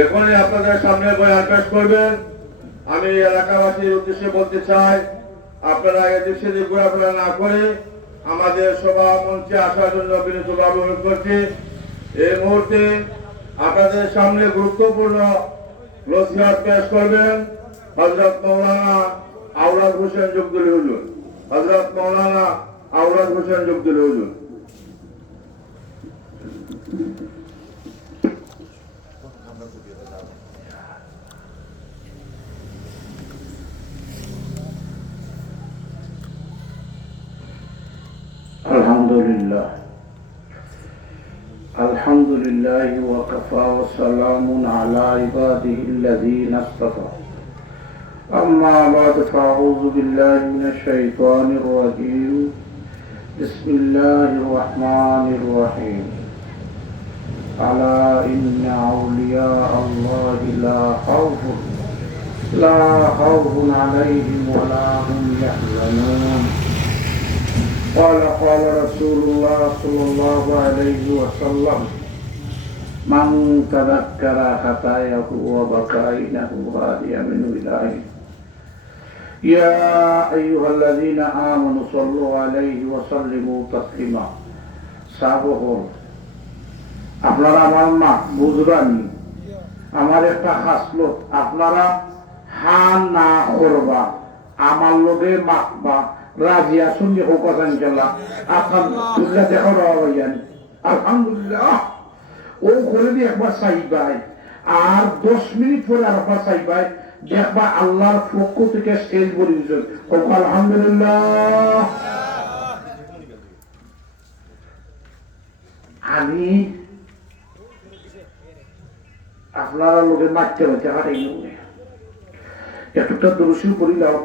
এখনই আপনাদের সামনে বয়ান পেশ করবেন। আমি এলাকাবাসীর উদ্দেশ্যে বলতে চাই, আপনারা এদিক সেদিক ঘোরাফেরা না করে আমাদের সভা মঞ্চে আসার জন্য বিনীতভাবে অনুরোধ করছি। এই মুহূর্তে আপনাদের সামনে গুরুত্বপূর্ণ নসিহত পেশ করবেন হযরত মাওলানা আওলাদ হোসেন জগদুল হুজুর। হযরত মাওলানা আওলাদ হোসেন জগদুল হুজুর। الحمد لله وكفى وسلام على عباده الذين اصطفى أما بعد فأعوذ بالله من الشيطان الرجيم بسم الله الرحمن الرحيم ألا إن أولياء الله لا خوف عليهم ولا هم يحزنون قال رسول الله صلى الله عليه وسلم من تذكر خطاياه وبكى إنه هادي من إلهه يا أيها الذين آمنوا صلوا عليه وسلموا تسليما সাবহর আপনারা আমার মা বুঝবানি আমার একটা খাসলত আপনারা হান না করবা আমার লগে মাখবা রাজিয়া শুনলে হোক কথা ইনশাল্লাহ আলহামদুলিল্লাহ দেখো রাওয়াইয়ান আলহামদুলিল্লাহ ও করে দিয়ে একবার চাইবাই আর 10 মিনিট পরে আর একবার চাইবাই দেখবা আল্লাহর পক্ষ থেকে স্টেজ বলে দিয়েছে হোক আলহামদুলিল্লাহ। আমি আপনারা লোকের মারতে হচ্ছে হারাই এতটা দরুশি করিলাম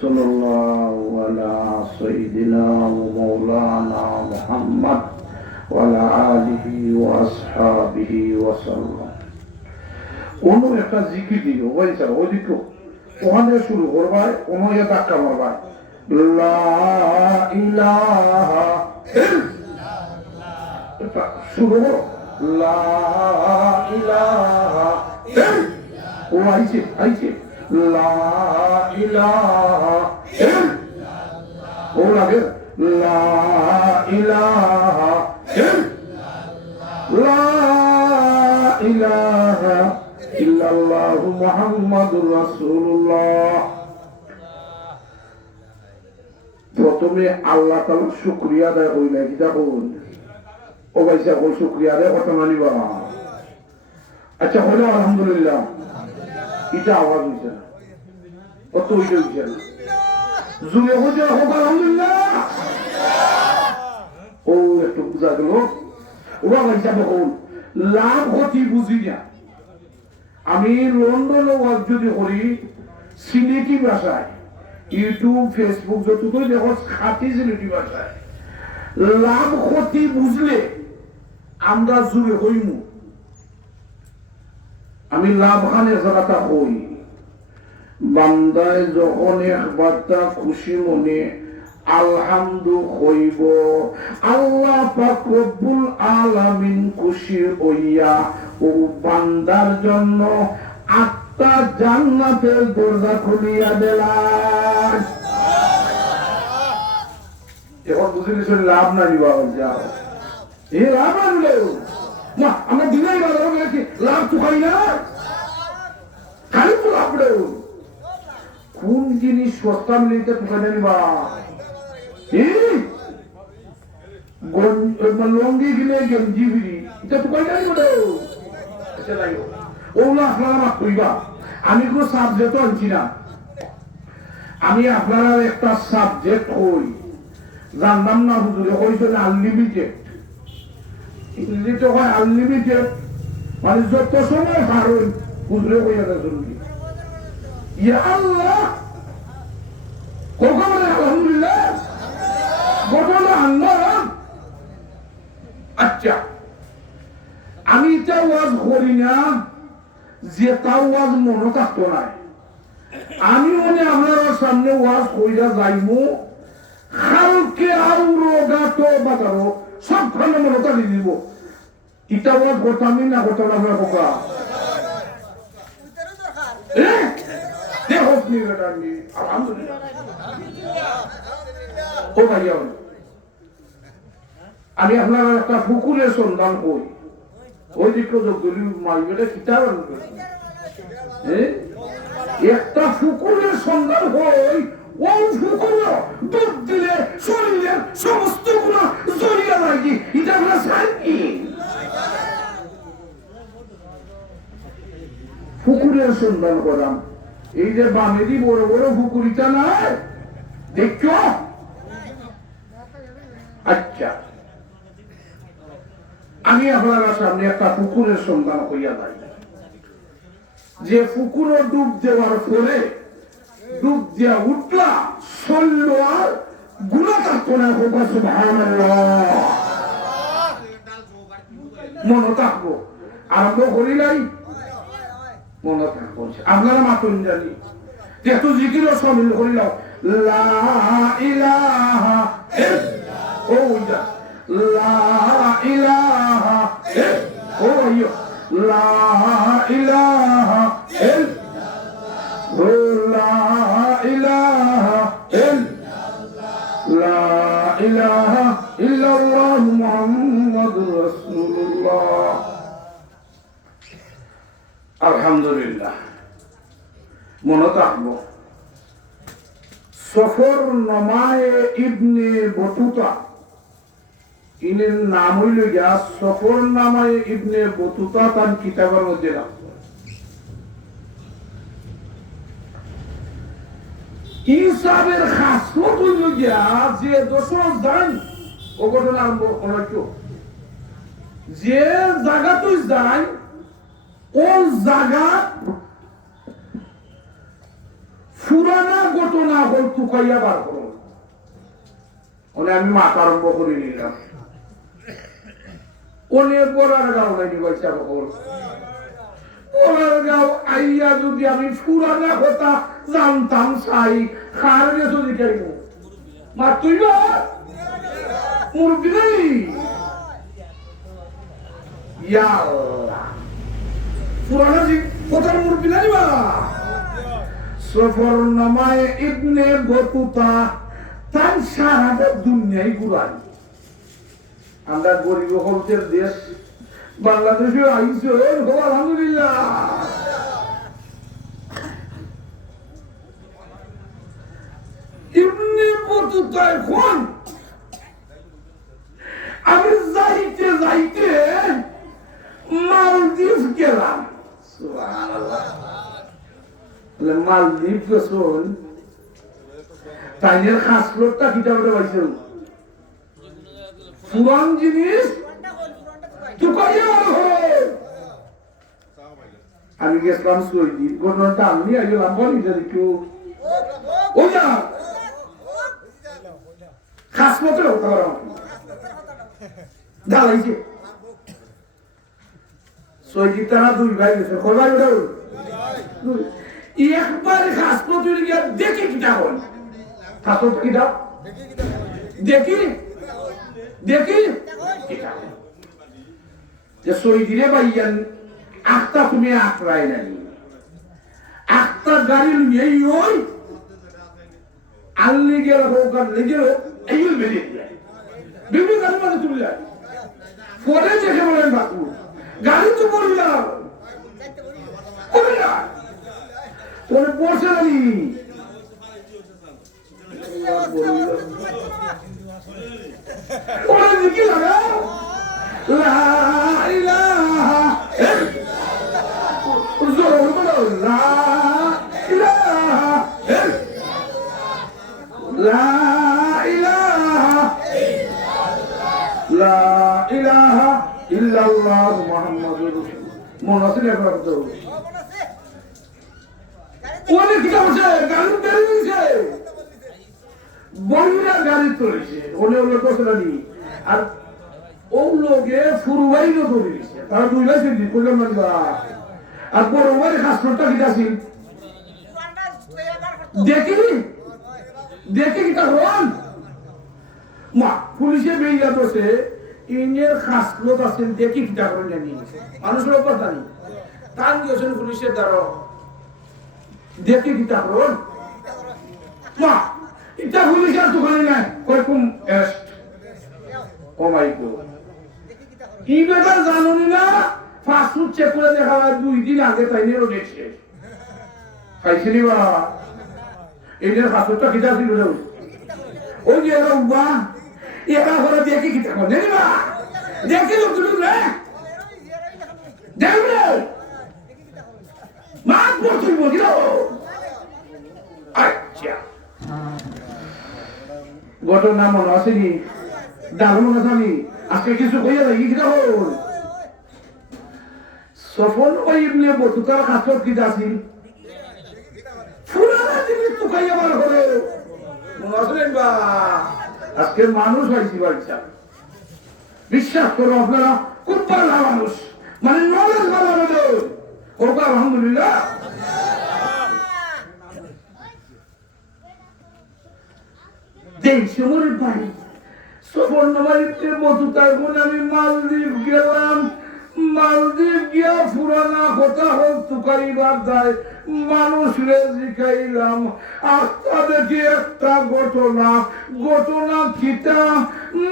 সাল্লাল্লাহু আলা সাইয়্যিদিনা ওয়া মাওলানা মুহাম্মদ ওয়া আলা আলিহি ওয়া আসহাবিহি ওয়া সাল্লাম। কোন একটা জিকির দিও ওইসা ওই দিকো ওখানে শুরু করবাই কোন ইয়া ধাক্কা মারবাই লা ইলাহা ইল্লাল্লাহ শুরু লা ইলাহা ইল্লাল্লাহ ও আইছে লা ইলাহা ইল্লাল্লাহ ও লাগে লা ইলাহা ইল্লাল্লাহ লা ইলাহা ইল্লাল্লাহ মুহাম্মাদুর রাসূলুল্লাহ। প্রথমে আল্লাহ তাআলার শুকরিয়া আদায় কইলা কিতা বল ও ভাইসা বল শুকরিয়া আদায় কত মানিবা। আচ্ছা হলো আলহামদুলিল্লাহ এটা আওয়াজ হইছে না কত হইছে না জুড়ে হচ্ছে হোক আলহামদুলিল্লাহ। ও একটু বুঝা গেল ওরা ভাইসা বল লাভ ক্ষতি বুঝি না। আমি লন্ডনে ওয়াজ যদি করি সিলেটি ভাষায় ইউটিউব ফেসবুক যতটুকুই দেখো খাঁটি সিলেটি ভাষায় লাভ ক্ষতি বুঝলে আমরা জুড়ে হইমু। আমি লাভ খানে জায়গাটা হই বান্দায় যখন একবারটা খুশি মনে আলহামদু হইব আল্লাহ পাক রব্বুল আলামিন খুশি হইয়া ও বান্দার জন্য 8টা জান্নাতের দরজা খুলিয়া দিলেন। এখন বুঝলি লাভ না নিবা যাও এই লাভ আনলে না আমরা দিনেই ভালো হবে লাভ তো হয় না খালি তো লাভ রে কোন জিনিস সস্তা মিলিতে ঠকাই নিবা লঙ্গি গিলে গেঞ্জি ফিরি এটা ঠকাই নাই বলে ওগুলো আপনারা মাফ করিবা। আমি কোনো সাবজেক্ট আনছি না আমি আপনারা একটা সাবজেক্ট হই জানতাম না হুজুরে হয়েছিল আনলিমিটেড ইংরেজিতে হয় আনলিমিটেড মানে যত সময় পারুন হুজুরে হইয়া চলবি ইয়া আল্লাহ কখন আলহামদুলিল্লাহ ঘটনা আনলাম। আচ্ছা আমি এটা ওয়াজ করি না যে তাও ওয়াজ মনে থাকতো না আমি মনে আপনার সামনে ওয়াজ কইরা যাইমু খালকে আউরো গাতো বাতারো সব খানে মনে থাকি দিব এটা ওয়াজ করতামই না করতাম আপনার পোকা দেখো নি বেটা নি আলহামদুলিল্লাহ ও ভাইয়া আমি আপনার একটা পুকুরের সন্ধান কই ওই দিকে দলি মাইবেটা কিতাব একটা পুকুরের সন্ধান হই ওই পুকুর দুধ দিলে শরীরের সমস্ত গুণা জড়িয়ে লাগে এটা আমরা জানি পুকুরের সন্ধান করাম এই যে বামেদি বড় বড় পুকুরিটা নাই দেখছো আচ্ছা আমি আপনার সামনে একটা পুকুরের সন্ধান হইয়া যাই যে পুকুরে ডুব দেওয়ার পরে ডুব দেওয়া উঠলা শৈল আর গুণা থাকতো না মনে থাকবো আরম্ভ করিলাই মনে থাকবো আপনারা মাতুন জানি যেহেতু জিকির সমিল করিলাম লা ইলাহা ও যা লা ইলাহা ও ইয়ো লা ইলাহা লা ইলাহা লা ইলাহা ইল্লাল্লাহ মুহাম্মাদুর রাসূলুল্লাহ আলহামদুলিল্লাহ মনে থাকবো সফর নমায়ে ইবনে বতুতা ইনের নাম হইল গিয়া সফর নামায়ে ইবনে বতুতা তার কিতাবের মধ্যে রাখবো ইসাবের খাসলত হইল গিয়া যে দোষর যান ও ঘটনা আরম্ভ করা কেউ যে জায়গা তুই যাই ও জায়গা পুরানা ঘটনা হল টুকাইয়া বার করো আমি মাথা আরম্ভ করে নিলাম অনেক বড়ার গাও নাই নিবাইছা বকল বড়ার গাও আইয়া যদি আমি পুরানা কথা জানতাম চাই খারে যদি খাইব মা তুই বা মুরব্বী নাই ইয়া আল্লাহ পুরানা জি কথার মুরব্বী নাই বা সফর নামায়ে ইবনে বতুতা তার সারা দুনিয়ায় ঘুরাই আমরা গরিব হলতের দেশ বাংলাদেশে আইসো আলহামদুলিল্লাহ ইবনে বতুতা এখন আমি যাইতে যাইতে মালদ্বীপ গেলাম সুবহানাল্লাহ মালদ্বীপ গেছুন তাইনের খাসলতটা কিতাবটা পাইছো পুরান জিনিস আমি গেছিলাম সৌদি ঘটনাটা আমি আইলাম বলি যদি কেউ ও যা খাসমতের হতে পারো দাঁড়াইছে সৌদি তারা দুই ভাই গেছে কয়বার ওটা একবার খাসমত দেখি কিটা হল খাসত কিটা দেখি দেখি যে সৌদিরে ভাইয়ান আখটা তুমি আখড়াই নাই আখটা গাড়ি নিয়েই ওই আল্লি গেল হোক আর লেগে এই বেরিয়ে যায় বিভিন্ন গাড়ি মানে তুমি যায় পরে দেখে বলেন বাকু গাড়ি তো বললাম পরে বসে গাড়ি পরে দেখি লাগা লা ইলাহা ইল্লাল্লাহ লা ইলাহা লা ইলাহা লা ইলাহা ইল্লাল্লাহ মুহাম্মাদুর রাসূলুল্লাহ মন আছে না কথা তো ওনে কি করছে গাড়ি বেরিয়েছে বড়রা গাড়ি চলেছে ওনে ওলে কোসলানি আর ও লোকে ফুরুয়াইলো ধরেছে তারা দুই ভাই সিদ্ধি কইলাম না আর বড় বড় খাসটা কি আছে দেখি দেখি কি কারণ মা পুলিশে বেইলা বসে ইঞ্জিনের খাসলত আছে দেখি কি কারণ জানি মানুষের কথা নেই তান গেছেন পুলিশের দ্বারা দেখি কিতা করুন মা এটা পুলিশের দোকানে নাই কয়কুম এস্ট ও মাই গড কি ব্যাপার জানুনি না ফাস্ট ফুড চেক করে দেখা হয় 2 দিন আগে তাই নিয়ে দেখছে খাইছিলি বা এদের হাতটা কিতা ছিল রে ওই যে বাবা একা করে দেখি কিতা করে না দেখি লোক তুই রে দেখলে মা বলছিস বলিল আচ্ছা ঘটনা মনে আছে কি দারুণ মনে আছে আজকে কিছু কইয়া লাগি কিতা হল সফল ইবনে বতুতার খাতর কিতা আছিল ফুরানা জিনিস তো খাইয়া বার করে মনে আছে বা আজকে মানুষ হয়েছি বাচ্চা বিশ্বাস করো আপনারা খুব ভালো মানুষ মানে নলেজ ভালো মানুষ ওকে আলহামদুলিল্লাহ দেড়শো মনে পাই সুবর্ণবাড়িতে বতুতার গুণ আমি মালদ্বীপ গেলাম মালদ্বীপ গিয়া পুরানা কথা হোক তুকারিবার দায় মানুষ রে শিখাইলাম আস্তা দেখি একটা ঘটনা খিতা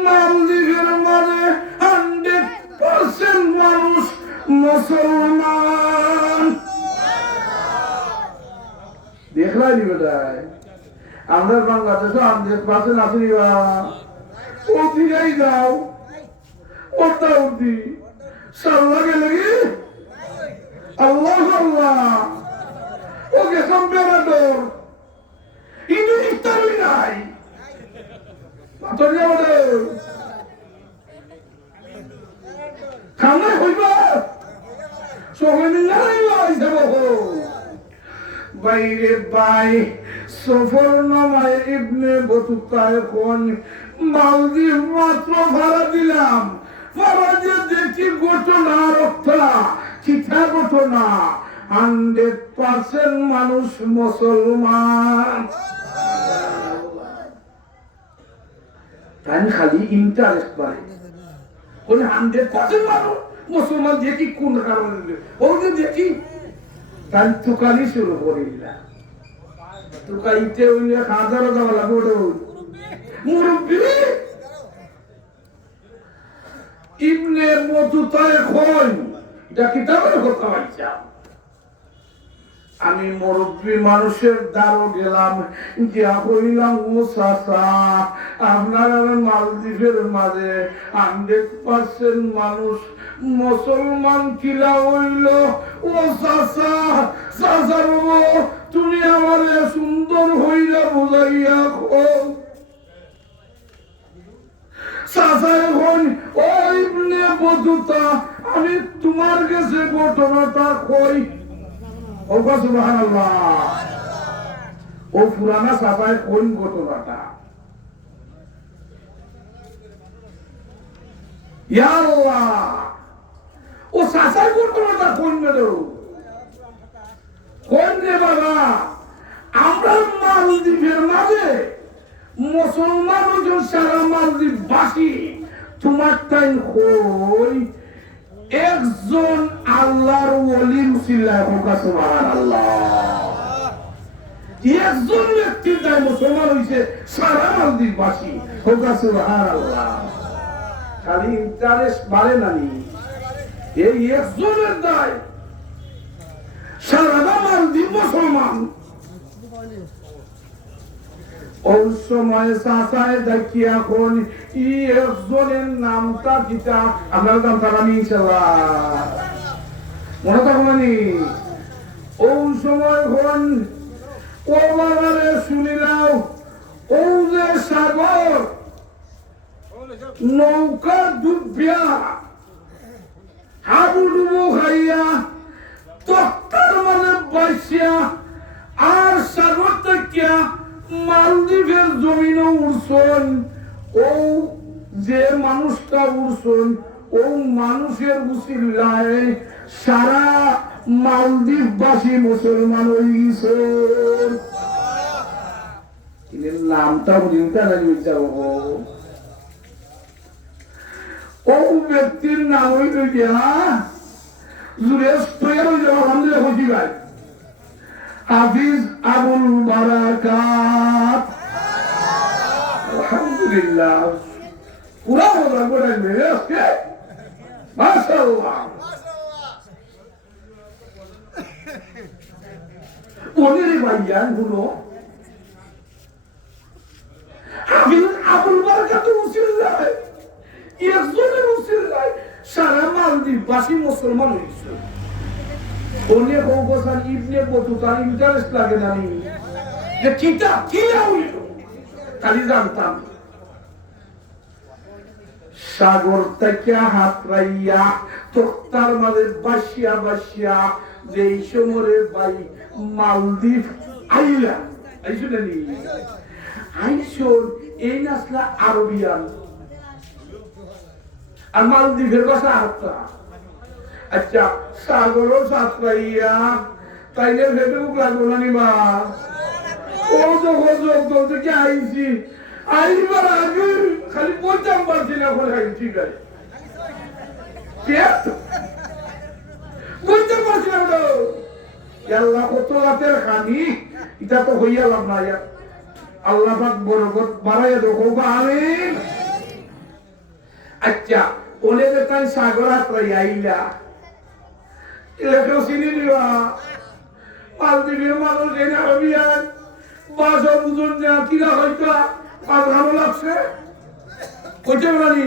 মালদ্বীপের মানে 100% মানুষ মুসলমান দেখলাই নি বেটায় আমরা বাংলাদেশে 100% আছি ও দিয়াই যাও ওটা উঠি সাল্লা গেলে আল্লাহ আল্লাহ ও গেছাম বেড়াদর ইন্দু ইফতারই নাই মাতর যাবে খানা হইবা সঙ্গে নিলে বাইরে বাই সফর নামায় ইবনে বতুতা এখন মালদ্বীপ মাত্র ভাড়া দিলাম ভাড়া দিয়ে দেখি ঘটনা রক্ষা চিঠা ঘটনা 100% মানুষ মুসলমান তাই খালি ইন্টারেস্ট পায় ওই 100% মানুষ মুসলমান দেখি কোন কারণে ওই যে দেখি তাই তুকালি শুরু করিলা তুকাইতে ওই হাজারো যাওয়া লাগবে মুরব্বী ইবনে বতুতা এখন এটা কিতাবের কথা বাচ্চা আমি মুরব্বী মানুষের দ্বারও গেলাম গিয়া কইলাম মুসাসা আপনার মালদ্বীপের মাঝে 100% মানুষ মুসলমান কিলা হইল ও চাচা চাচা বাবু তুমি আমারে সুন্দর হইলা বুঝাইয়া খো চাচা এখন ও ইবনে বতুতা আমি তোমার কাছে ঘটনাটা কই ও সুবহানাল্লাহ ও পুরানা চাচায় কোন ঘটনাটা ইয়া আল্লাহ ও চাচার ঘটনাটা কোন মেলো কোন রে বাবা আমরা মালদ্বীপের মাঝে মুসলমান সারা মালদ্বীপ বাসী তোমার টাইম কই একজন আল্লাহর ওলি মুসিল্লাহ হোকা সুবহানাল্লাহ একজন ব্যক্তি তাই মুসলমান হইছে সারা মালদ্বীপ বাসী হোকা সুবহানাল্লাহ খালি ইন্টারেস্ট বাড়ে নানি এই একজনের দায় সারা মালদ্বীপ মুসলমান ওই সময় চাচায় দেখি এখন ই একজনের নামটা কিতা আপনার নাম তাকানি ইনশাআল্লাহ মনে থাকবেনি ওই সময় এখন ও বাবারে শুনিলাম ও যে সাগর নৌকা ডুবিয়া হাবুডুবু খাইয়া তক্তার মানে বাসিয়া আর সাগর থেকে মালদ্বীপের জমিনে উড়ছন ও যে মানুষটা উড়ছন ও মানুষের উসিলায় সারা মালদ্বীপবাসী মুসলমান হয়ে গেছে নামটা বুঝিটা ও ব্যক্তির নাম হইল গিয়া জুরেশ তৈরি হয়ে যাওয়া আলহামদুলিল্লাহ হইতে ভাই হাফিজ আবুল বারাকাত। আলহামদুলিল্লাহ, পুরা মজা করে মেরে আজকে, মাশাআল্লাহ। ওদের ভাইয়ান গুলো হাফিজ আবুল বারাকাত উসিলায়, একজনের উসিলায় সারা মালদ্বীপবাসী মুসলমান হয়েছে। ওনে কৌকসান ইবনে বতুতার ইন্টারেস্ট লাগে না নি যে কিতা কি হইল, খালি জানতাম সাগর থেকে হাতরাইয়া তোক্তার মাঝে বাসিয়া বাসিয়া যে সমরে বাই মালদ্বীপ আইলা আইসুন নি আইসুন এই নাসলা আরবিয়ান আর মালদ্বীপের ভাষা আরবটা। আচ্ছা সাগরও সাতরাইয়া তাইলে ফেসবুক লাগবো না নিবা ও যখন থেকে আইছি আইবার আগে খালি বলতাম পারছি না এখন খাই ঠিক আছে বলতে পারছি না আল্লাহ কত রাতের খানি এটা তো হইয়া লাভ না আল্লাহ পাক বরকত বাড়াইয়া দেখো আমিন। আচ্ছা ওদের তাই সাগর হাতরাইয়া আইলা এলাকাও চিনি নিবা মালদ্বীপের মানুষ এনে আরবিয়ান বাসা বুঝুন না কিরা হয়তো আর ভালো লাগছে কইতে পারি।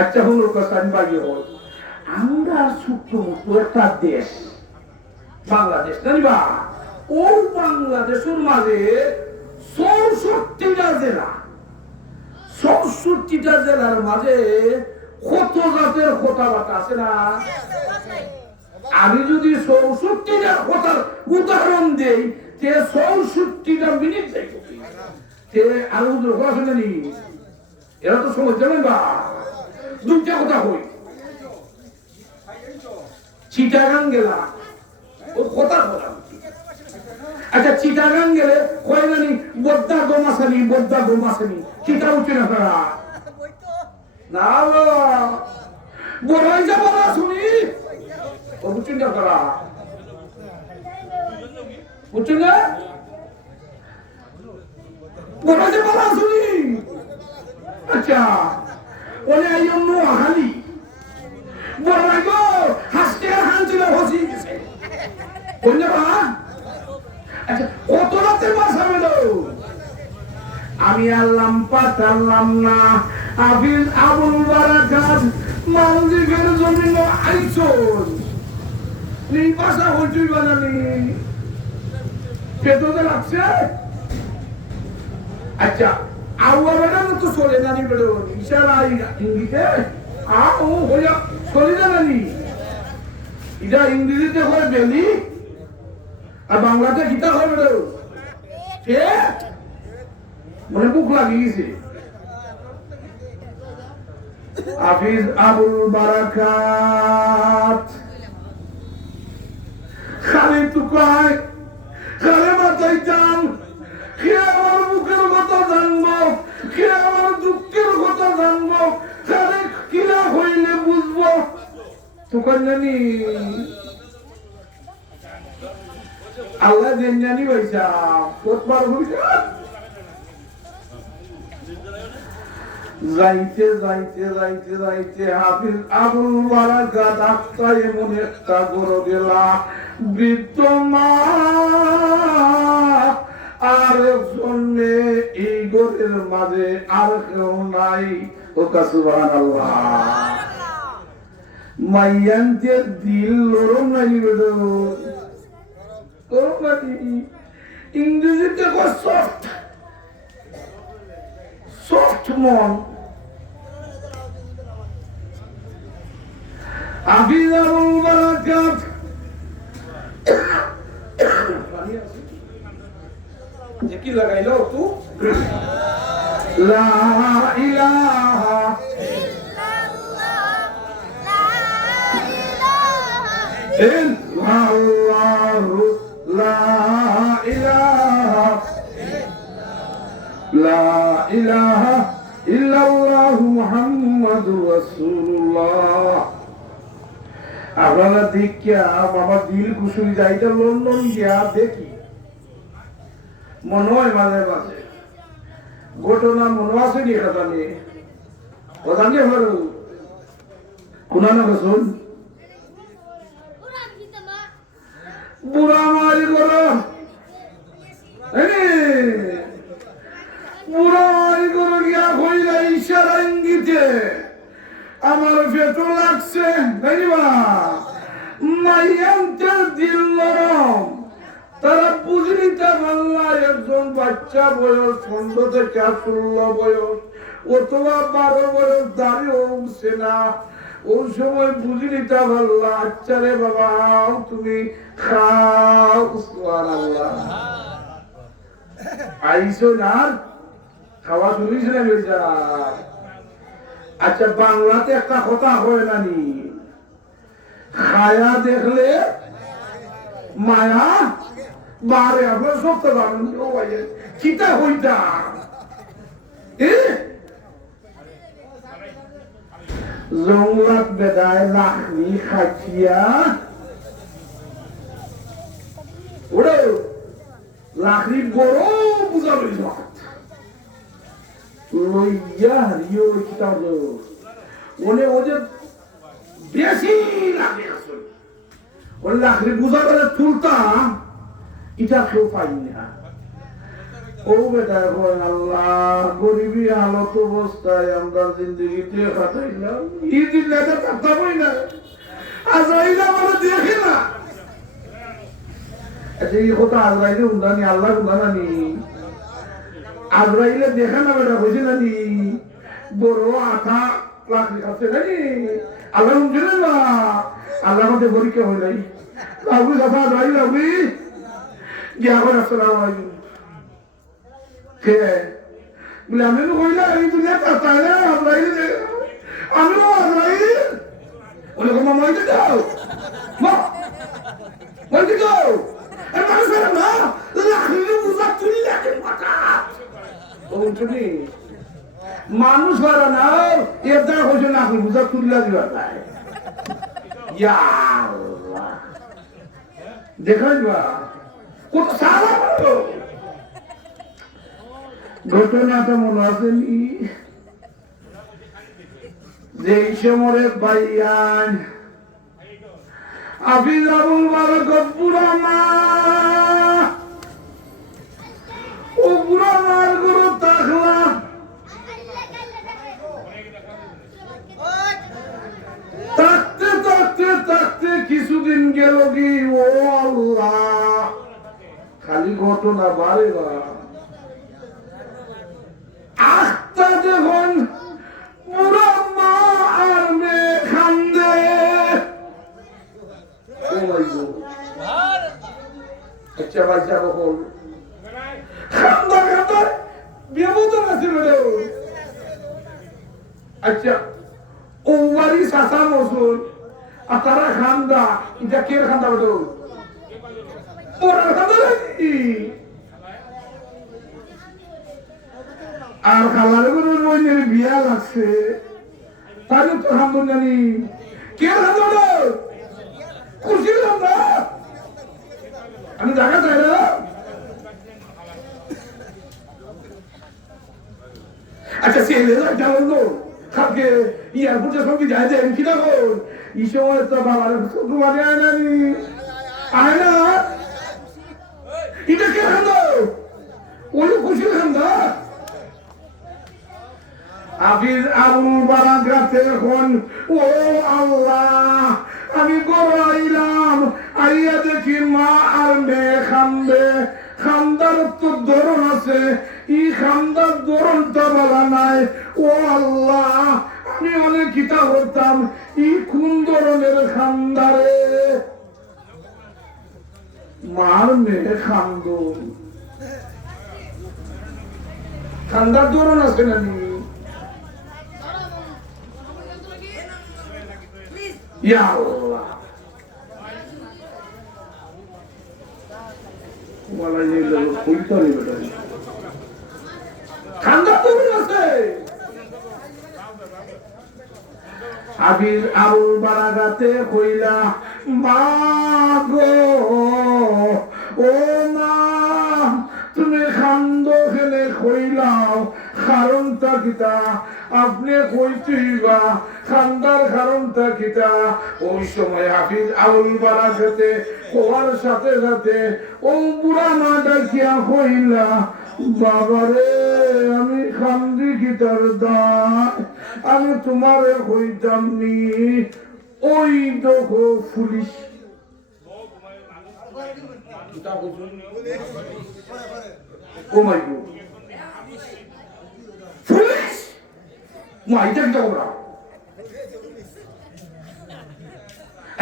আচ্ছা হল কথা বাড়ি হল আমরা ছোট্ট মতো একটা দেশ বাংলাদেশ জানিবা, ওই বাংলাদেশের মাঝে 64টা জেলা, 64টা জেলার মাঝে কত জাতের কথাবার্তা আছে না। আমি যদি 64টা কথার উদাহরণ দেই তে 64টা মিনিট যাইব, তে আরো শুনে নি এরা তো সময় জানেন বা দুইটা কথা হই। চিটাগাং গেলা ও কথা কথা, আচ্ছা চিটাগাং গেলে কয় জানি বদ্দা গোমাসানি বদ্দা গোমাসানি চিটা উঠে না তারা না বড়াই যাবো না শুনি বুঝছেন না তারা বুঝছেন না বড়াই যাবো না শুনি। আচ্ছা ওনে আইয়ন্ন হালি বড়াই গো হাসতে হানছিল হসি গেছে বললে বা। আচ্ছা কত রাতে বাসা মেলো আমি আল্লাহ পাঠালাম না হাফিজ আবুল বারাকাত মালদ্বীপের জমিন আইসন এই ভাষা হইচই বানানি পেটতে লাগছে। আচ্ছা আউয়া বেটা তো চলে জানি বেড়ো ইশারা ইঙ্গিতে আও হইয়া চলে জানি এটা ইংরেজিতে হয় বেলি আর বাংলাতে গীতা হয় বেড়ো মনে বুক লাগিয়েছে। হাফিজ আবুল বারাকাত খালি টুকায় খালে মাথায় যান, কে আমার মুখের কথা জানবো, কে আমার দুঃখের কথা জানবো, খালে কিলা হইলে বুঝবো টুকান জানি আল্লাহ দেন জানি পয়সা কতবার হইছে। যাইতে যাইতে যাইতে যাইতে হাফিজ আবুল বারাকাত আত্মা এমন একটা গরো গেলা বৃদ্ধ মা আর একজন এই গরের মাঝে আর কেউ নাই। ও সুবহানাল্লাহ মাইয়ান্তের দিল লরম নাই বেদো করম নাকি ইংরেজিতে কয় সফট সফট মন। হাফিজ আবুল বারাকাত যে কি লাগাইলো তু লা ইলাহা ইল্লাল্লাহু লা ইলাহা লা ইলাহা ইল্লাল্লাহু মুহাম্মাদুর রাসূলুল্লাহ। আপনারা দেখিয়া বাবা দিল কুসুরি যাইটা লন্ডন গিয়া দেখি মনে হয় মাঝে মাঝে ঘটনা মনে আছে নি কথা নিয়ে কথা নিয়ে ভালো কোনা না শুন বুড়া মারি করো বুড়া মারি করো গিয়া কইলা ইশারা ইঙ্গিতে আমার পেটো লাগছে বুঝবা মাইয়ান্তের দিল নরম তারা বুঝলি তা বাংলা একজন বাচ্চা বয়স 15 থেকে 16 বয়স অথবা 12 বয়স দাঁড়িয়ে উঠছে না ওই সময় বুঝলি তা বাংলা আচ্ছা রে বাবা তুমি খাও সুবহানাল্লাহ আইসো না খাওয়া শুনিস না বেজা আচ্ছা বাংলাতে একটা কথা হয় না নি খায়া দেখলে মায়া বারে আপনার সত্য জানেন কিতা হইতা জংলাত বেদায় লাখনি খাইয়া ওরে লাখনি বড় বুঝা লইল লইয়া হারিয়ে ওই কিতাব ওনে ওদের বেশি লাগে ওই লাখনি বুঝা গেলে তুলতাম এটা কেউ পাই না ও বেটা বলেন আল্লাহ গরিবী হালত অবস্থায় আমরা জিন্দগিতে কাটাইলাম এই দিনটা কাটাবই না আজরাইল আমার দেখে না আচ্ছা এই কথা আজরাইলে উন্দানি আল্লাহ উন্দানি আজরাইলে দেখা না বেটা বুঝে নানি বড় আঠা লাখনি খাচ্ছে নানি আল্লাহ উন্দিলে না আল্লাহ আমাদের পরীক্ষা হয়ে নাই লাভি কথা আজরাইল লাভি গিয়া করে আসসালামু আলাইকুম কে বলে আমি কইলা এই দুনিয়া কাটাই না আজরাইল আমিও আজরাইল ওলে কো মামা ইতে দাও মা বলতে দাও এর মানুষ না লাখনি বুঝা তুই লাগে মাথা ও তুমি মানুষ বাড়া না এটা হইছে না আপনি বুঝা তুললা দিবা তাই ইয়া আল্লাহ দেখাইবা কত সারা ঘটনাটা মনে আছে নি যে সমরে বাইয়ান আফিজ আবুল বারক বুড়া মা ও বুড়া মার গরু তাকলা থাকতে থাকতে থাকতে কিছুদিন গেল কি ও আল্লাহ খালি ঘটনা বাড়ে বা আস্তা যখন বুড়া মা আর মেয়ে খান্দে আচ্ছা বাচ্চা কখন খান্দা খান্দা বিয়েবোধন আছে বেটা আচ্ছা ও বাড়ি সাসা মসুল আর তারা খান্দা এটা কে খান্দা বেটা ওরা খান্দা নাকি আর খালার গরুর মনের বিয়া লাগছে তাহলে তো খান্দন জানি কে খান্দা খুশি খান্দা আমি দেখা চাই না আচ্ছা ছেলে একটা বললো কালকে এয়ারপোর্টের সঙ্গে যায় যে কি দেখো এই সময় তো বাবার তোমাকে আয় না আয় না এটা কে খান্দা ওই খুশি খান্দা আফিজ আবুল বারাক রাতে এখন ও আল্লাহ আমি গড়াইলাম আইয়া দেখি মা আর মেয়ে খান্দে খান্দার তো ধরন আছে এই খান্দার ধরনটা বলা নাই ও আল্লাহ আমি অনেক কিতা করতাম এই কোন ধরনের খান্দারে মার মেয়ে খান্দ খান্দার ধরন আছে না ইয়া আল্লাহ ওয়ালা নিলে কইতে হবে বেটা ঠান্ডা তো আছে হাফিজ আবুল বারাকাতে কইলা মা গো ও মা তুমি খান্দ খেলে কইলাও কারণটা কিতা আপনি কইতেইবা খান্দার কারণটা কিতা ওই সময় হাফিজ আবুল বারাকাতে কোয়ার সাথে সাথে ও বুড়া মা ডাকিয়া কইলা বাবারে আমি খান্দি গিটার দায় আমি তোমারে কইতাম নি ওই দেখো পুলিশ ও মাই গড পুলিশ মাইটা কি ওরা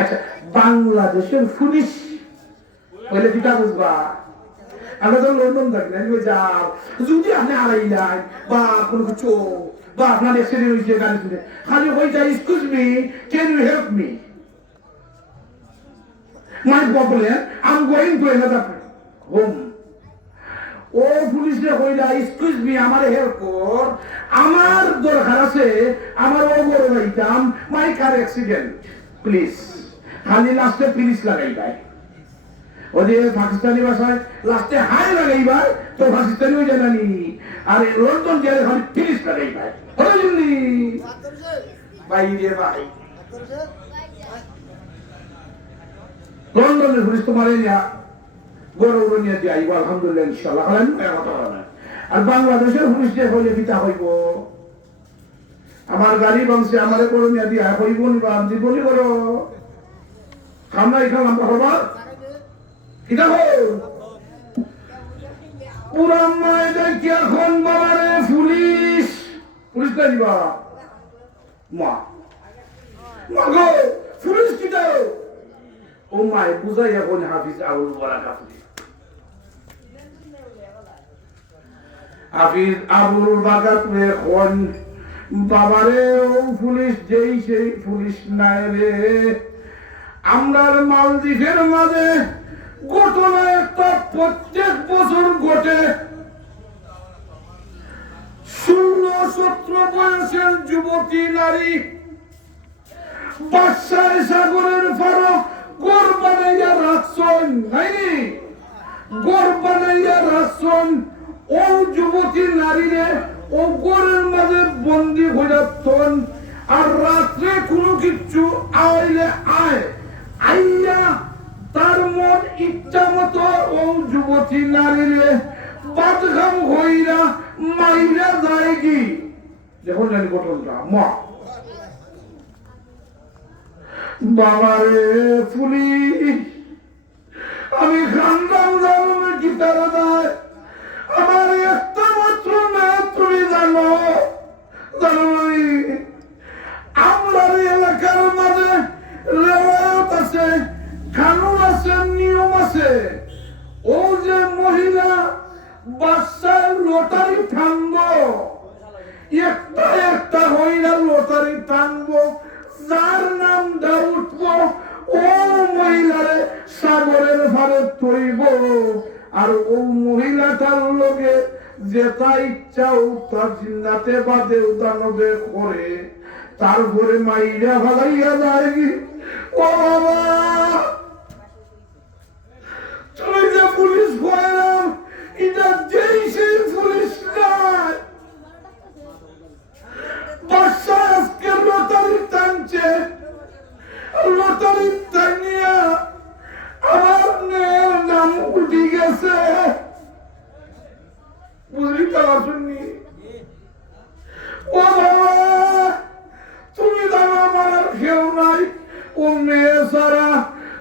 আচ্ছা বাংলাদেশের পুলিশ বলে কিতা বুঝবা আমরা তো লন্ডন থাকি না যাও যদি আপনি হারাই নাই বা কোনো কিছু বা আপনার অ্যাক্সিডেন্ট হয়েছে গাড়ি শুনে খালি হইতা excuse me can you help me my problem I am going to another home ও পুলিশে কইলা এক্সকিউজ মি আমারে হেল্প কর আমার দরকার আছে আমার ও বড় ভাইতাম মাই কার অ্যাক্সিডেন্ট প্লিজ খালি লাস্টে পুলিশ লাগাই ভাই ওদের পাকিস্তানি ভাষায় লাস্টে হাই লাগাইবার তো পাকিস্তানি হয়ে জানানি আর লন্ডন জেলে খালি পুলিশ লাগাইবার হলো জলদি ভাই রে ভাই লন্ডনের পুলিশ তো মারে না গৌরব নিয়ে দিয়ে আইব আলহামদুলিল্লাহ ইনশাআল্লাহ হলেন কথা না আর বাংলাদেশের পুলিশ যে হলে পিতা হইব আমার গাড়ি বংশে আমারে করে নিয়ে দিয়ে হইব নি বা জীবনী করো খামনা এখানে আমরা হবার কিতা হো পুরা মাইদা কি এখন বাবারে পুলিশ পুলিশ দিবা মা গো পুলিশ কিতা ও মাই বুঝাই এখন হাফিজ আবুল বারাকাত হাফিজ আবুল বারাকাত এখন বাবারে ও পুলিশ যেই সেই পুলিশ নাই রে আমরার মালদ্বীপের মাঝে ঘটনা একটা প্রত্যেক বছর ঘটে 16-17 বয়সের যুবতী নারী বাদশাহ সাগরের ফারো গড় বানাইয়া রাখছেন নাইনি গড় বানাইয়া রাখছেন ও যুবতী নারীরে ও গড়ের মাঝে বন্দী হয়ে যাচ্ছেন আর রাত্রে কোনো কিছু আইলে আইয়া তার মন ইচ্ছা মতো ও যুবতী নারীরে বাদঘাম হইরা মাইরা যায় কি দেখুন জানি ঘটনটা মা বাবারে পুলিশ আমি খান্দাম জানো গীতার দায় আমার একটা মাত্র না তুমি জানো আমরা এলাকার মাঝে রেওয়ায়ত আছে কানুন আছে নিয়ম আছে ও যে মহিলা বাচ্চার লটারি টানবো একটা একটা হইলা লটারি টানবো যার নামটা উঠবো ও মহিলারে সাগরের ভারে তৈব আর ও মহিলাটার লোকে যেটা ইচ্ছাও তার জিন্নাতে বাদে দানবে করে তারপরে মাইরা ভালাইয়া যায় ও বাবা তুমি যে পুলিশ কইলাম এটা যেই সেই পুলিশ নাই বাদশা আজকে লটারি টানছে লটারি টানিয়া আমার মেয়ের নাম উঠে গেছে বুঝলি তো শুনি ও বাবা তুমি জানো আমার আর কেউ নাই ও মেয়ে সারা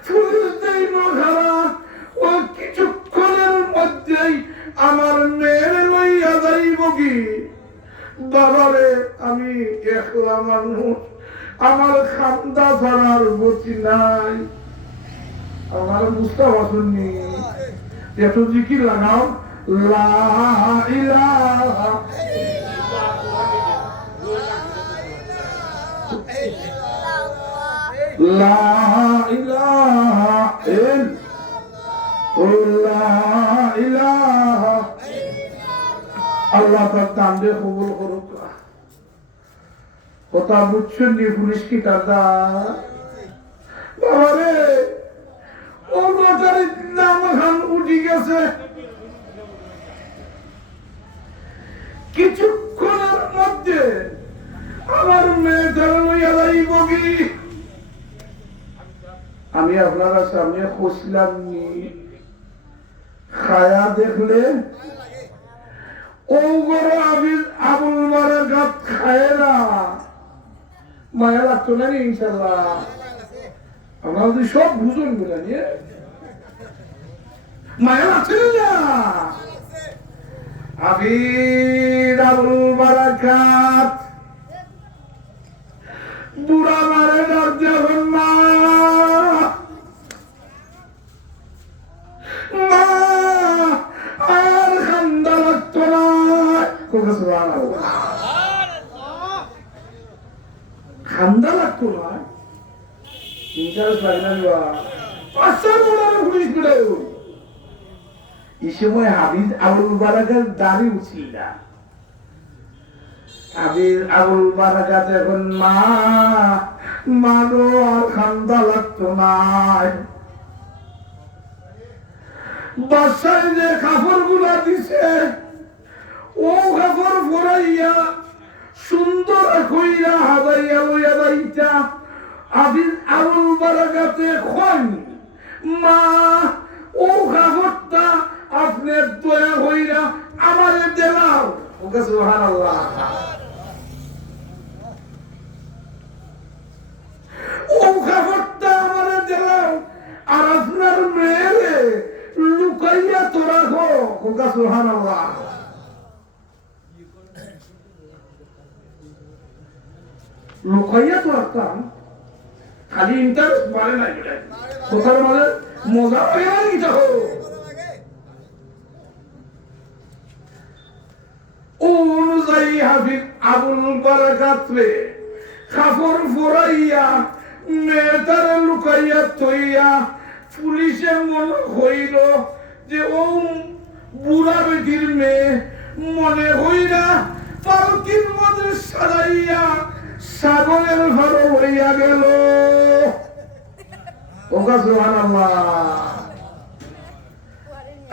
পুলিশ দেই নখারা ও কিছুক্ষণের মধ্যেই আমার মেয়ের লইয়া যাইব কি বাবারে আমি একলা মানুষ আমার খান্দা ছাড়ার গতি নাই আমার বুঝতে পারছি একটু জিকির লাগাও লা ইলাহা লা ইলাহা ইল্লাল্লাহ আল্লাহ তার দান দিয়ে কবুল করুক কথা বুঝছেন নি পুলিশ কি কাদা বাবারে ও লটারির নাম খান উঠি গেছে কিছুক্ষণের মধ্যে আমার মেয়ে ধরে লইয়া যাইব কি আমি আপনারা সামনে খুঁজলাম নি খায়া দেখলে ও গরো আবুল বারাকাত খায় না মায়া লাগতো না ইনশাল্লাহ আমরা যদি সব বুঝুন বলে নিয়ে মায়া লাগছে না আবির আবুল বারাকাত বুড়া মারে ডাক যখন মা আর খান্দা লাগতো না খান্দা লাগতো না ইন্টারেস্ট লাগে না পাঁচশো পুলিশ গুলো এই সময় হাবিজ আবুল বারাকাত দাড়ি উঠছিল না হাবিজ আবুল বারাকাত এখন মা গো আর খান্দা লাগতো না বাসায় যে কাপড় গুলা দিছে ও কাপড় ফরাইয়া সুন্দর কইরা হাজাইয়া লইয়া যাইতা আবিল আবুল বারাকাতে খন মা ও কাপড়টা আপনি দয়া কইরা আমারে দেলাও ওকে সুবহানাল্লাহ ও কাপড়টা আমারে দেলাও আর আপনার মেয়ে লুকাইয়া তো রাখো ওকে সুবহানাল্লাহ লুকাইয়া তো রাখতাম খালি ইন্টারেস্ট বাড়ে নাই কোথার মাঝে মজা হয়ে গেছে ও অনুযায়ী হাফিজ আবুল বারাকাত রে কাপড় ফরাইয়া মেয়েটার লুকাইয়া থইয়া পুলিশে মনে হইল যে ও বুড়া বেটির মেয়ে মনে হইরা পালকির মধ্যে সাজাইয়া সাগরের ভালো হইয়া গেল ওকা সুবহানাল্লাহ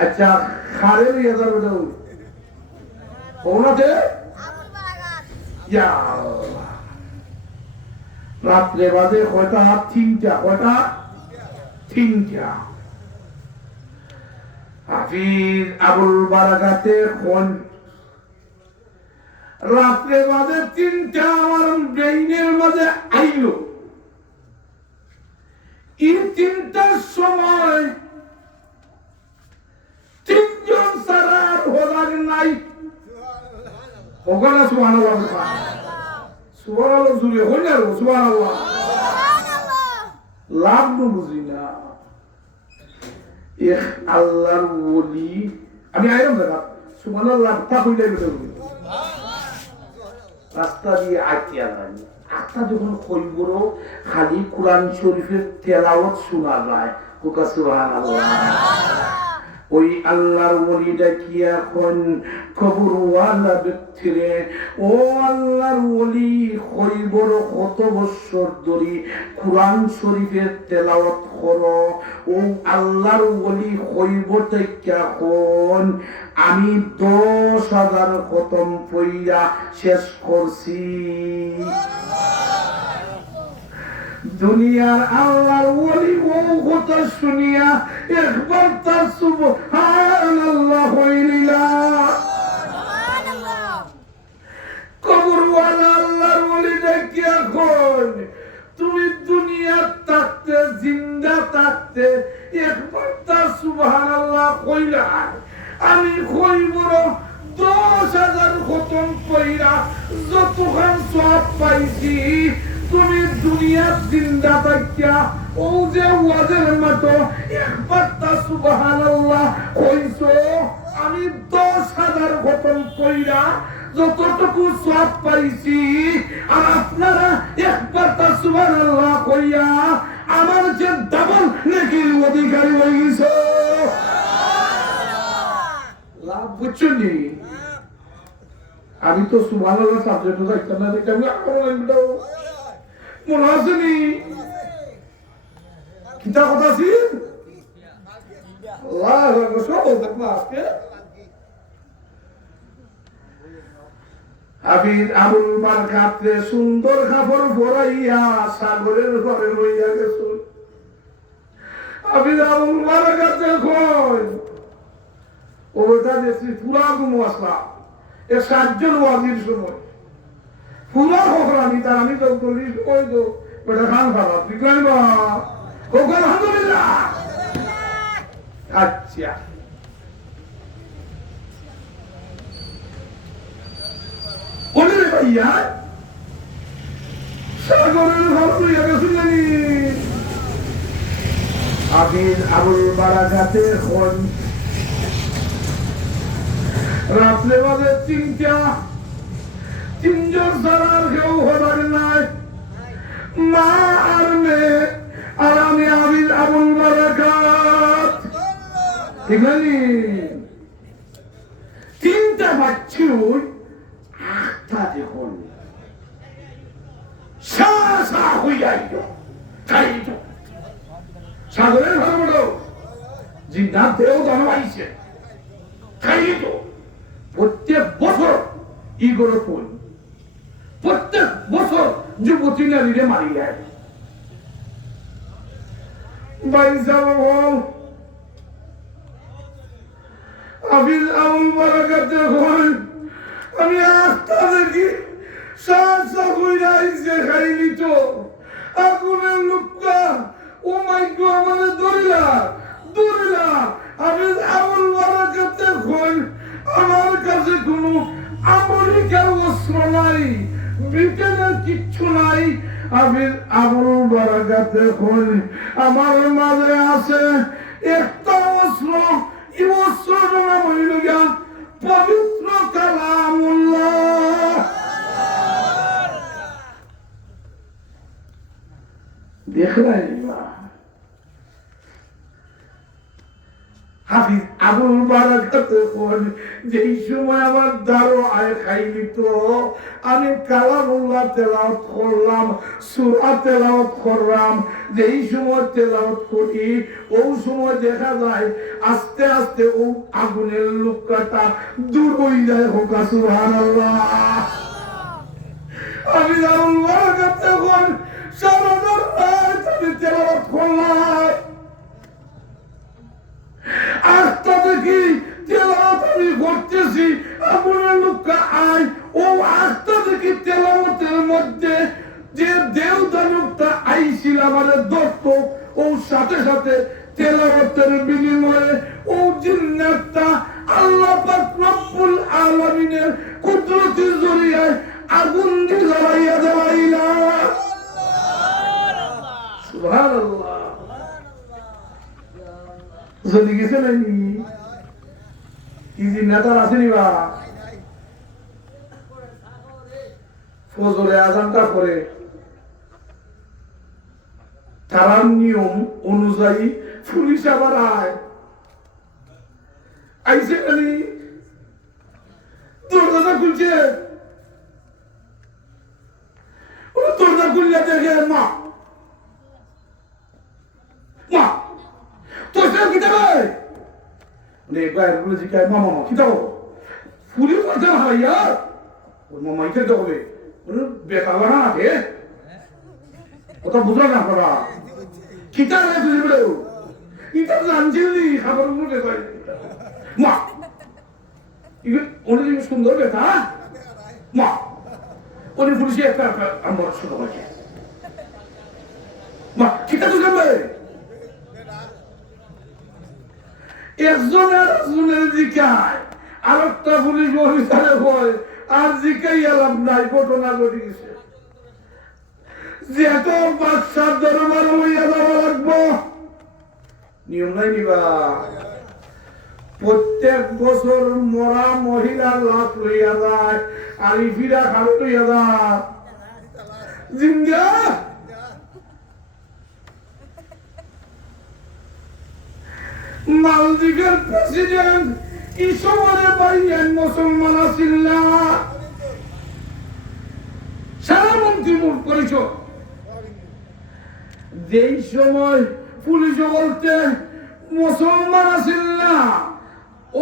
আচ্ছা খারে হইয়া যাবে তো ওনাতে ইয়া রাত্রে বাজে কয়টা তিনটা হাফিজ আবুল বারাকাতে কোন রাত্রে বাজে 3টা আমার ব্রেইনের মাঝে আইল এই 3টার সময় 3জন ছাড়া আর হলার নাই ওখানে সুবহানাল্লাহ সুবহানাল্লাহ জুড়ে হই না সুবহানাল্লাহ লাভ বুঝি না এক আল্লাহর ওলি আমি আইলাম দাদা সুবহানাল্লাহ তা হইলে রাস্তা দিয়ে আইয়া যায় আত্মা যখন কইবড় খালি কোরআন শরীফের তেলাওয়াত শোনা যায় কোকা সুবহানাল্লাহ ওই আল্লাহর ওলিটা কি এখন কবরওয়ালা ব্যক্তিরে ও আল্লাহর ওলি কইবড় কত বছর ধরে কোরআন শরীফের তেলাওয়াত করো ও আল্লাহর ওলি কইবতে কেমন আমি 10,000 খতম পইরা শেষ করছি দুনিয়ার আল্লাহর ওলি ও কথা শুনিয়া একবার তার সুবহানাল্লাহ হইলা কবরওয়ালা আল্লাহর ওলি দেখি এখন তুমি দুনিয়া থাকতে জিন্দা থাকতে একবার তার সুবহানাল্লাহ কইলা আমি কইবর 10,000 খতম কইরা যতক্ষণ সওয়াব পাইছি তুমি দুনিয়া জিন্দা থাকিয়া ও যে ওয়াজের মতো একবার তা সুবহানাল্লাহ কইছো আমি 10,000 খতম কইরা যতটুকু সওয়াব পাইছি আর আপনারা একবার তা সুবহানাল্লাহ কইয়া আমার যে ডাবল নেকির অধিকারী হইছো লাভ বুঝছনি আমি তো সুবহানাল্লাহ সাবজেক্টও থাকতাম না, দেখে আমি আকামটাও মনে আছে নি কিতা কথা ছিল আল্লাহ সব দেখবা আজকে হাফিজ আবুল বারকাতে সুন্দর কাপড় পরাইয়া সাগরের ঘরে লইয়া গেছিল। হাফিজ আবুল বারকাতে কই ওটা দেখছি পুরা গুম আসলা এ 60 জন ওয়াজির সময় পুরা হকরানি তার আমি তো বলিস কই তো বেটা খান খাওয়া বিজ্ঞান বা ওকে আলহামদুলিল্লাহ। আচ্ছা বলে ভাইয়া সাগরের ঘর লইয়া গেছিল নাকি হাফিজ আবুল বারাকাতে খন রাত্রে বাজে 3টা, 3 জন ছাড়া আর কেউ হবার নাই, মা আর মেয়ে আর আমি হাফিজ আবুল বারাকাত। ঠিক আছে 3টা বাচ্চু 8টা দেখুন সা হইয়াইল খাইল সাগরের ঘর বড় জিন্নাত দেও জন্মাইছে খাইল। প্রত্যেক বছর ই করে ফোন প্রত্যেক বছর যুবতী নারীরে মারি যায় হাফিজ আবুল বারাকাতে কই আমি আস্থা দেখি সাহসা কইরা আইছে খাইলি তো আগুনের লোকটা ও মাই গড আমারে ধরিলা হাফিজ আবুল বারাকাতে কই আমার কাছে কোনো আমেরিকার অস্ত্র নাই, ব্রিটেনের কিচ্ছু নাই। হাফিজ আবুল বারাকাতে কই আমার মাঝে আছে একটা অস্ত্র, এই অস্ত্রটার নাম হইল গিয়া পবিত্র কালামুল্লাহ। দেখ হাফিজ আবুল বারাকাতে কই যেই সময় আমার দারো আয় খাইলি তো আমি কালামুল্লাহ তেলাওয়াত করলাম, সূরা তেলাওয়াত করলাম। যেই সময় তেলাওয়াত করি ওই সময় দেখা যায় আস্তে আস্তে ও আগুনের লোকটা দূর হয়ে যায়। হোক সুবহানাল্লাহ। আমি আবুল বারাকাতে কই সারা রাত আমি তেলাওয়াত করলাম, আস্থা দেখি তেলাওয়াত আমি করতেছি, আগুনের লোকটা আয় ও আস্থা দেখি তেলাওয়াতের মধ্যে যে দেবদানবটা আইছিল আমাদের দত্ত ও সাথে সাথে তেলাওয়াতের বিনিময়ে ও জিন্নাতটা আল্লাহ পাক রব্বুল আলামিনের কুদরতের জরিয়ায় আগুন দিয়ে জ্বালাইয়া দেওয়াইলা। সুবহানাল্লাহ। জলদি গেছে নাকি কি জিন্নাতার আসেনি বা ফজরে আযানটা করে তার নিয়ম অনুযায়ী পুলিশ আবার আইসে খালি দরজা খুলছে, ও দরজা খুললে দেখে মা তো সে কি দেবে নে গায়ের বলে জিজ্ঞাসা মামা কি দাও পুলিশ বলতে হাইয়া ওর মামা ইতে দেবে বেতালা না কে ওটা বুঝলো না আপনারা কিতা রে তুই বলে ইটা জানছিলি খাবার মনে করে মা অনেক সুন্দর বেটা মা ওই পুলিশে একটা আমার শুরু হয়েছে মা কিতা তুই যাবে একজনের জিকায় আর একটা পুলিশ অফিসারে হয় আর জিকাই এলাম নাই ঘটনা ঘটে গেছে যেত বাচ্চার দরবার হইয়া যাওয়া লাগবো নিয়ম নাই নিবা প্রত্যেক বছর মরা মহিলার লাশ লইয়া যায় আর ইফিরা খাবে লইয়া যায় জিন্দা মালদ্বীপের প্রেসিডেন্ট এই সময় বাইরেন মুসলমান আসিল না মন্ত্রী পরিষদ। যেই সময় পুলিশ বলতে মুসলমান আসিল না,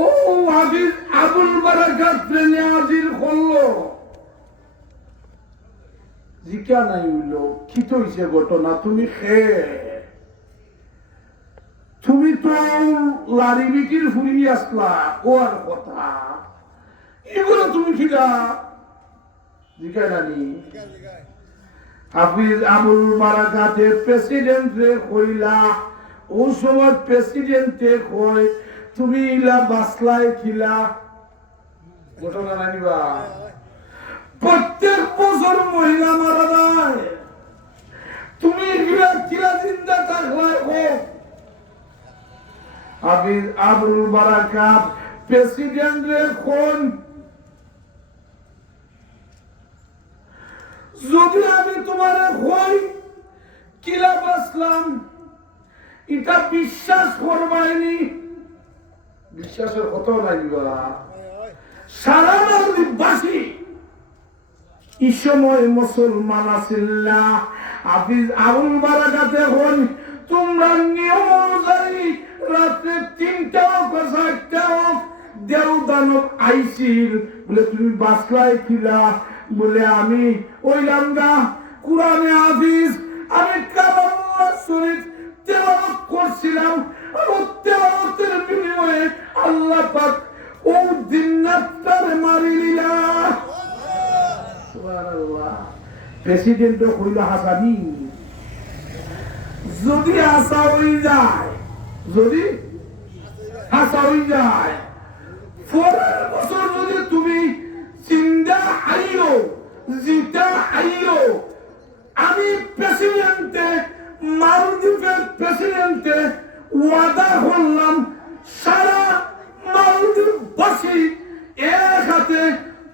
ও হাফিজ আবুল বারাকাত ট্রেনে হাজির করলো। জিজ্ঞা নাই হইল কি তো হইছে ঘটনা, তুমি তুমি তো লারি বিকির ফুরি আসলা, ও আর কথা এগুলো তুমি খিদা জিজ্ঞাই নানি। হাফিজ আবুল বারাকাতের প্রেসিডেন্টে কইলা, ও সময় প্রেসিডেন্টে কই তুমি ইলা বাসলাই খিলা, ঘটনা নানিবা। প্রত্যেক বছর মহিলা মারা যায়, তুমি ইলা খিলা জিন্দা থাকলাই হোক। হাফিজ আবুল বারাকাত প্রেসিডেন্টে কোন, যদি আমি তোমার হই কিলা বাসলাম, এটা বিশ্বাস করবাইনি, বিশ্বাসের কথা নাই বলা। সারা বাসী এই সময় মুসলমান আছিল না। হাফিজ আবুল বারাকাতে হন তোমরা নিয়ম অনুযায়ী রাত্রে 3টা হোক 4টা হোক দেও দানব আইসিল, বলে তুমি বাসলাই খিলা, বলে আমি ওইলাম না কুরআনে হাফিজ, আমি কালামুল্লাহ শরীফ তেলাওয়াত করছিলাম, আর ও তেলাওয়াতের বিনিময়ে আল্লাহ পাক ও জিন্নাতটারে মারি নিলা। সুবহানাল্লাহ। প্রেসিডেন্ট হইল হাসানি, যদি হাসা হয়ে যায়, যদি হাসা হয়ে যায়, পরের বছর যদি তুমি জিন্দা আইও জিতা আইও, আমি প্রেসিডেন্টে মালদ্বীপের প্রেসিডেন্টে ওয়াদা করলাম সারা মালদ্বীপবাসী এক হাতে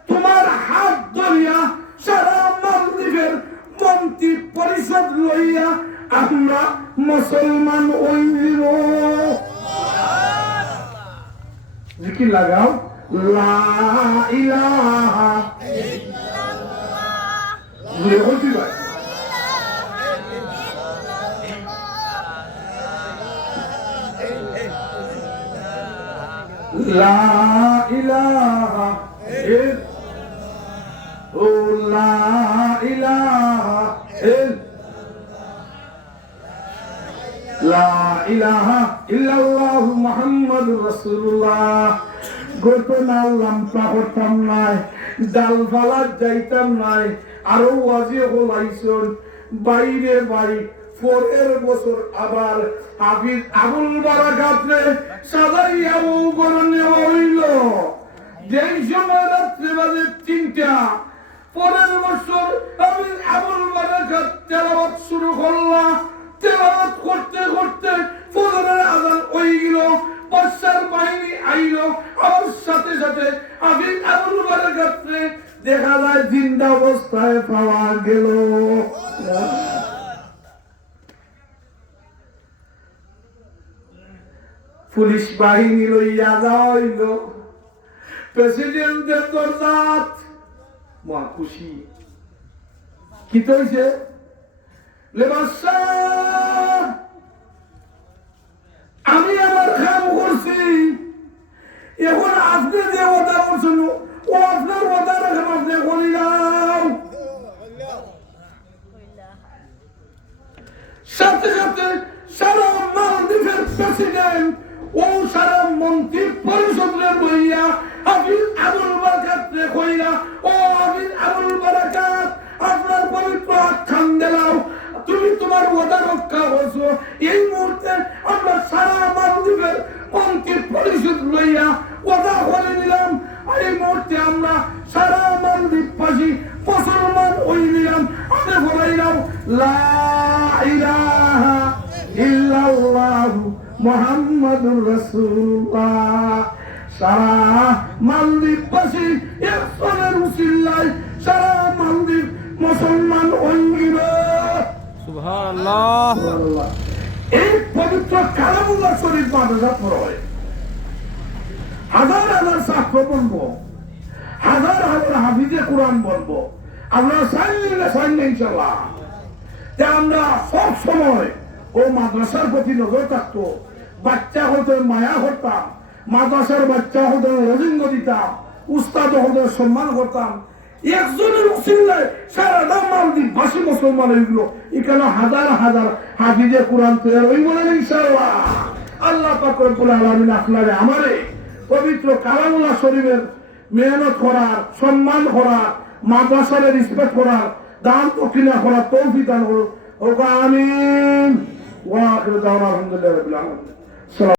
তোমার হাত ধরিয়া সারা মালদ্বীপের মন্ত্রী পরিষদ লইয়া আমরা মুসলমান হইব। জিকির লাগাও, লা ইলাহা ইল্লাল্লাহ, বলছি ভাই লা ইলাহা ইল্লাল্লাহ, ও লা ইলাহা লা ইলাহা ইল্লাল্লাহ মুহাম্মাদুর রাসূলুল্লাহ। ঘটনা লাম্পা করতাম নাই, ডাল ফালাত যাইতাম নাই, আরো ওয়াজি হলাইছন বাইরে বাই। পরের বছর আবার হাফিজ আবুল বারাকাতরে সাজাইয়া বরণে হইল। যেই সময় রাত্রে বাজে 3টা, পরের বছর হাফিজ আবুল বারাকাত তেলাওয়াত শুরু করলা। তেলাওয়াত করতে করতে ফজরের আযান হয়ে গেল, বর্ষার বাহিনী আইল, আর সাথে সাথে হাফিজ আবুল বারাকাতরে দেখা যায় জিন্দা অবস্থায় পাওয়া গেল। পুলিশ বাহিনী লইয়া যাওয়া হইল প্রেসিডেন্টের দরজাত। মা খুশি কি হইছে, আমি আমার কাম করছি, এখন আপনি যে ওটা করছেন ও আপনার ওটা রাখেন, আপনি করি যাও। সাথে সাথে সারা মালদ্বীপের প্রেসিডেন্ট ও সারা মন্ত্রী পরিষদের বইয়া হাফিজ আবুল বারাকাতরে কইরা, ও হাফিজ আবুল বারাকাত আপনার পবিত্র হাত খান দিলাও, তুমি তোমার ওয়াদা রক্ষা করছো। এই মুহূর্তে আমরা সারা মালদ্বীপের মন্ত্রী পরিষদ লইয়া ওয়াদা করে নিলাম, এই মুহূর্তে আমরা সারা মালদ্বীপবাসী মুসলমান হয়ে নিলাম। আমি বলাইলাম লা ইলাহা ইল্লাল্লাহ মুহাম্মাদুর রাসূলুল্লাহ। সারা মালদ্বীপবাসী একজনের উসিলায় সারা মালদ্বীপ মুসলমান হইল। সুবহানাল্লাহ। এই পবিত্র কালামুল্লাহ শরীফ মাদ্রাসা পড়ে হাজার হাজার ছাত্র বলবো, হাজার হাজার হাফিজে কোরআন বলবো, আপনারা চাইলে ইনশাল্লাহ যে আমরা সব সময় ও মাদ্রাসার প্রতি নজর থাকতো, বাচ্চা হতে মায়া করতাম, মাদ্রাসার বাচ্চা হতে রজিঙ্গ দিতাম, উস্তাদ হতে সম্মান করতাম। একজনের উসিলায় সারা বাসী মুসলমান হইগুলো এখানে হাজার হাজার হাফিজে কোরআন তৈরি হই বলেন ইনশাআল্লাহ। আল্লাহ পাক রব্বুল আলামিন আপনারে আমারে পবিত্র কালামুল্লাহ শরীফের মেহনত করার, সম্মান করার, মাদ্রাসার রিসপেক্ট করার, দান দক্ষিণা করার তৌফিক দান করুন। আমিন। ওয়া আখিরু দাওয়ানা আলহামদুলিল্লাহি রাব্বিল আলামিন।